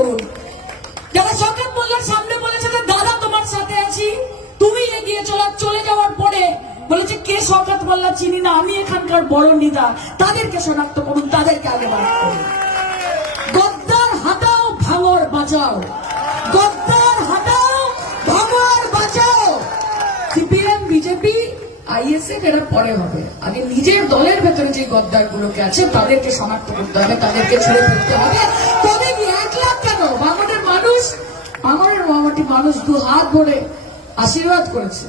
করুন। যারা শওকত মোল্লার সামনে বলেছে যে দাদা তোমার সাথে আছি, তুমি এগিয়ে চলে যাওয়ার পরে বলেছে কে শওকত মোল্লা চিনি না, আমি এখানকার বড় নেতা, তাদেরকে শনাক্ত করুন, তাদেরকে আগে বার করুন। গদ্দার হাটাও, ভাঙর বাঁচাও। গদ্দার হাটাও, ভাঙর বাঁচাও। সিপিএম, বিজেপি, আইএসএফ এরা পরে হবে, আগে নিজের দলের ভেতরে যে গদ্দার গুলোকে আছে তাদেরকে শনাক্ত করতে হবে, তাদেরকে ছুড়ে ফেলতে হবে। তবে কি 1 লাখ কেন, ভাঙনের মানুষ, ভাঙনের মহামাটি মানুষ 2 হাত ধরে আশীর্বাদ করেছে।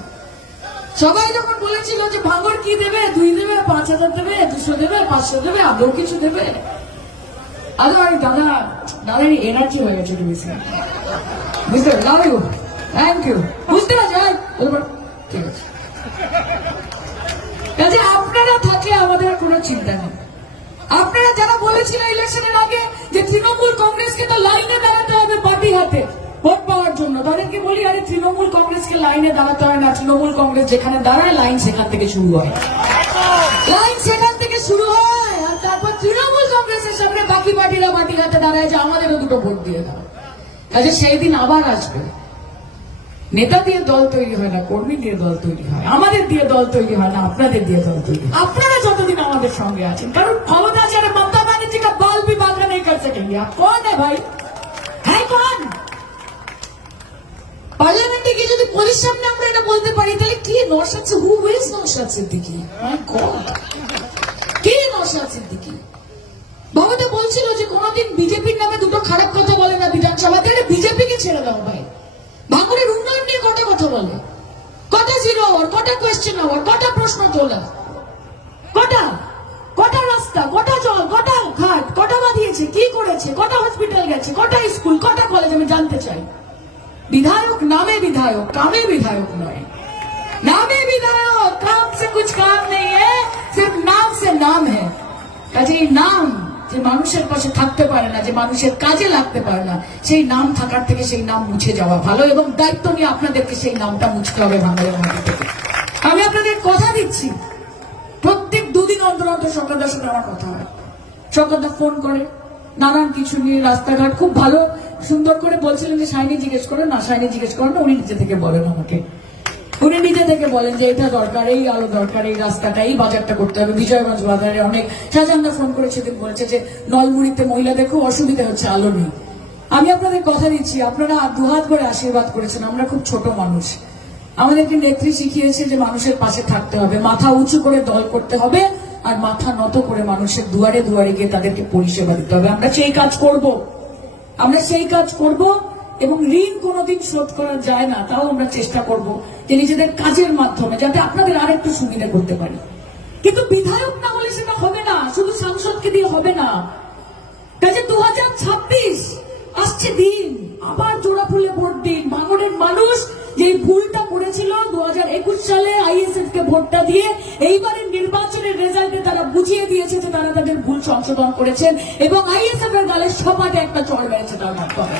সবাই যখন বলেছিল যে ভাঙর কি দেবে, 2 দেবে, 5,000 দেবে, 200 দেবে, 500 দেবে, আদৌ কিছু দেবে? আরে দাদার এনার্জি হয়ে গেছে, বুঝতে লাভ ইউ, থ্যাংক ইউ, বুঝতে পারছি, ঠিক আছে। কাজে আপনারা থাকলে আমাদের কোনো চিন্তা নেই। আপনারা যারা বলেছিলেন ইলেকশনের আগে যে তৃণমূল কংগ্রেসকে তো লাইনে দাঁড়াতে হবে পার্টি হাতে ভোট পাওয়ার জন্য, তাদেরকে বলি আরে তৃণমূল কংগ্রেসকে লাইনে দাঁড়াতে হয় না, তৃণমূল কংগ্রেস যেখানে দাঁড়ায় লাইন সেখান থেকে শুরু হয়, লাইন সেখান থেকে শুরু হয়, আর তারপর তৃণমূল কংগ্রেসের সামনে বাকি পার্টিরা পার্টি হাতে দাঁড়ায় যে আমাদেরও 2টো ভোট দিয়ে দাও। কাজে সেই দিন আবার আসবে। নেতা দিয়ে দল তৈরি হয় না, কর্মী দিয়ে দল তৈরি হয়, আমাদের দিয়ে দল তৈরি হয় না, আপনাদের দিয়ে দল তৈরি। আপনারা যতদিন আমাদের সঙ্গে আছেন, কারণ ক্ষমতা যারা মমতা ব্যানার্জি का बाल भी बांका नहीं कर सकेंगे। आप कौन है भाई, है कौन? পার্লামেন্টে গিয়ে যদি পুলিশ সামনে আমরা এটা বলতে পারি তাহলে কি Naushad, who is Naushad Siddiqui? My god, কি নওশাদ সিদ্দিকী? বাবাটা বলছিল যে কোনদিন বিজেপির নামে 2টো খারাপ কথা বলে না বিধানসভাতে, বিজেপিকে ছেড়ে দাও ভাই। ভাঙড়ের উন্নয়ন নিয়ে কটা কথা বলে, কটা জিরো আওয়ার, কটা কোয়েশ্চেন আওয়ার, কটা প্রশ্ন তোলা, কটা রাস্তা, কটা জল, কটা ঘাট, কটা বাঁধিয়েছে, কি করেছে, কটা হসপিটাল গেছে, কটা স্কুল, কটা কলেজ, আমি জানতে চাই। विधायक नामे विधायक, कामे विधायक नয়, नामे विधायक, काम से कुछ काम नहीं है, सिर्फ नाम से नाम है। কাজে এই নাম যে মানুষের পাশে থাকতে পারে না, যে মানুষের কাজে লাগতে পারে না, সেই নাম থাকার থেকে সেই নাম মুছে যাওয়া ভালো, এবং দায়িত্ব নিয়ে আপনাদেরকে সেই নামটা মুছতে হবে ভাঙড়ের মাটি থেকে। আমি আপনাদের কথা দিচ্ছি, প্রত্যেক 2 দিন অন্তর অন্তর শওকতদার সাথে আমার কথা হয়। শওকতদা ফোন করে নানান কিছু নিয়ে, রাস্তাঘাট খুব ভালো সুন্দর করে বলছিলেন যে শাইনি জিজ্ঞেস করেন না, শাইনি জিজ্ঞেস করেন না, উনি নিজে থেকে বলেন আমাকে, উনি নিজে থেকে বলেন যে এটা দরকার, এই আলো দরকার, এই রাস্তাটা, এই বাজারটা করতে হবে। বিজয়গঞ্জ বাজারে অনেক শাহজাহানদা ফোন করে সেদিন বলেছে যে নলমুড়িতে মহিলাদের খুব অসুবিধা হচ্ছে, আলো নেই। আমি আপনাদের কথা দিচ্ছি, আপনারা 2 হাত করে আশীর্বাদ করেছেন। আমরা খুব ছোট মানুষ, আমাদেরকে নেত্রী শিখিয়েছে যে মানুষের পাশে থাকতে হবে, মাথা উঁচু করে দল করতে হবে, আর মাথা নত করে মানুষের দুয়ারে দুয়ারে গিয়ে তাদেরকে পরিষেবা দিতে হবে। আমরা সেই কাজ করব, এবং ঋণ কোনোদিন শোধ করা যায় না, তাও আমরা চেষ্টা করব যে নিজেদের কাজের মাধ্যমে যাতে আপনাদের আরেকটু সুবিধা করতে পারি। কিন্তু বিধায়ক না হলে সেটা হবে না, শুধু সাংসদকে দিয়ে হবে না। কাজে 2026 আসছে দিন, আবার জোড়া ফুলে ভোট দিন। ভাঙড়ের মানুষ যে ভুলটা করেছিল 2021 সালে আইএসএফ কে ভোটটা দিয়ে, এইবারের নির্বাচনের রেজাল্টে তারা বুঝিয়ে দিয়েছে যে তারা তাদের ভুল সংশোধন করেছেন, এবং আইএসএফ এর গালে সপাটে একটা চড় মেরেছে তার মাধ্যমে।